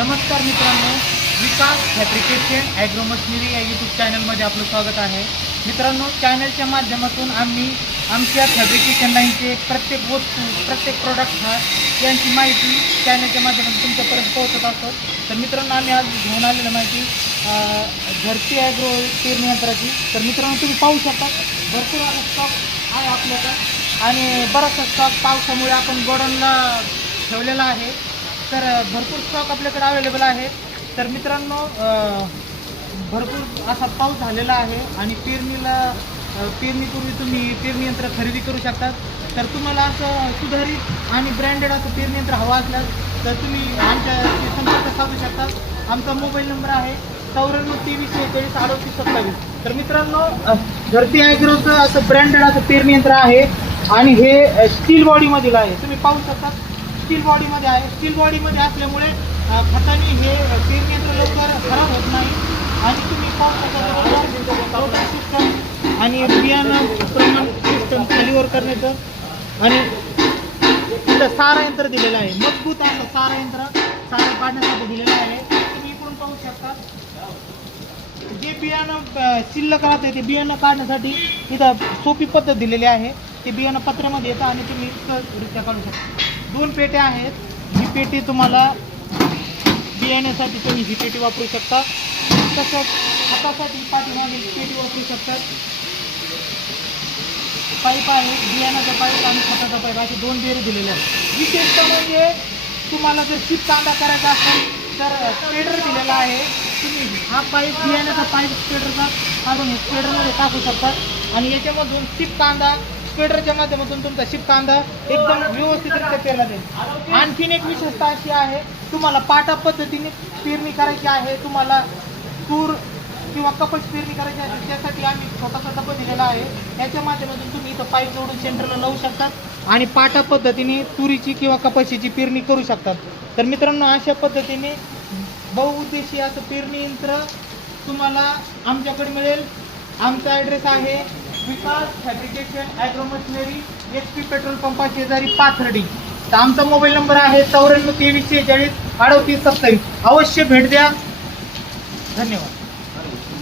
नमस्कार मित्रांनो Vikas fabrication agro machinery या यूट्यूब चॅनलमध्ये आपलं स्वागत आहे. मित्रांनो चॅनलच्या माध्यमातून आम्ही आमच्या फॅब्रिकेशन लाईनचे प्रत्येक वस्तू प्रत्येक प्रोडक्ट हा यांची माहिती चॅनलच्या माध्यमातून तुमच्यापर्यंत पोहोचत असतो. तर मित्रांनो आम्ही आज घेऊन आलेलं माहिती घरची ॲग्रो पेरणी यंत्राची. तर मित्रांनो तुम्ही पाहू शकता भरपूर आता स्टॉक आहे आपल्याकडं. आणि बराचसा स्टॉक पावसामुळे आपण गोडनला ठेवलेला आहे. तर भरपूर स्टॉक आपल्याकडे अवेलेबल आहे. तर मित्रांनो भरपूर असा पाऊस झालेला आहे आणि पेरणीला पेरणीपूर्वी तुम्ही पेरणी यंत्र खरेदी करू शकता तर तुम्हाला असं सुधारित आणि ब्रँडेड असं पेरणी यंत्र हवं असल्यास तर तुम्ही आमच्याशी संपर्क साधू शकता. आमचा मोबाईल नंबर आहे चौऱ्याण्णव तेवीस एकोणीस अडतीस सत्तावीस. तर मित्रांनो धरती घरती ॲग्रोचं असं ब्रँडेड असं पेरणी यंत्र आहे आणि हे स्टील बॉडीमधील आहे. तुम्ही पाहू शकता. स्टील बॉडीमध्ये आहे. स्टील बॉडीमध्ये असल्यामुळे खताने हे पेरणी यंत्र लवकर खराब होत नाही. आणि तुम्ही पाहू सिस्टम आणि बियाणं प्रमाण सिस्टम खालीवर करण्याचं. आणि तिथं सारा यंत्र दिलेलं आहे. मजबूत असं सारा यंत्र सारा काढण्यासाठी दिलेलं आहे. तुम्ही इकडून पाहू शकता. जे बियाणं अ, शिल्लक राहते ते बियाणं काढण्यासाठी इथं सोपी पद्धत दिलेली आहे. ते बियाणं पत्र्यामध्ये येतं आणि तुम्ही रित्या काढू शकता. दोन पेट्या आहेत. ही पेटी तुम्हाला बियाण्यासाठी तुम्ही ही पेटी वापरू शकता. तसंच हातासाठी पाठीमागे पेटी वापरू शकतात पाईप आहे बियाणाचा पाईप आणि खताचा पाईप. असे दोन बेरे दिलेले आहेत. विशेषतः म्हणजे तुम्हाला जर शीत कांदा करायचा असेल तर स्प्रेडर दिलेला आहे. तुम्ही हा पाईप बियाण्याचा पाईप स्प्रेडरचा काढून स्प्रेडरमध्ये टाकू शकतात आणि याच्यामधून शिप कांदा स्प्रेडरच्या माध्यमातून तुमचा शिप कांदा एकदम व्यवस्थितरित्या पेरला जाईल. आणखीन एक विशेषता अशी आहे तुम्हाला पाटा पद्धतीने पेरणी करायची आहे. तुम्हाला तूर किंवा कपच पेरणी करायची असेल त्यासाठी आम्ही छोटासा डबा दिलेला आहे. याच्या माध्यमातून तुम्ही इथं पाईप जोडून सेंटरला लावू शकतात आणि पाटा पद्धतीने तुरीची किंवा कपाशीची पेरणी करू शकतात. तर मित्रांनो अशा पद्धतीने बहुउद्देशीय असं पेरणी यंत्र तुम्हाला आमच्याकडे मिळेल. आमचा ॲड्रेस आहे Vikas fabrication agro machinery H P petrol पंपा शेजारी पाथर्डी. तर आमचा मोबाईल नंबर आहे चौऱ्याण्णव तेवीस शेहेचाळीस अडतीस सत्तावीस. अवश्य भेट द्या. धन्यवाद.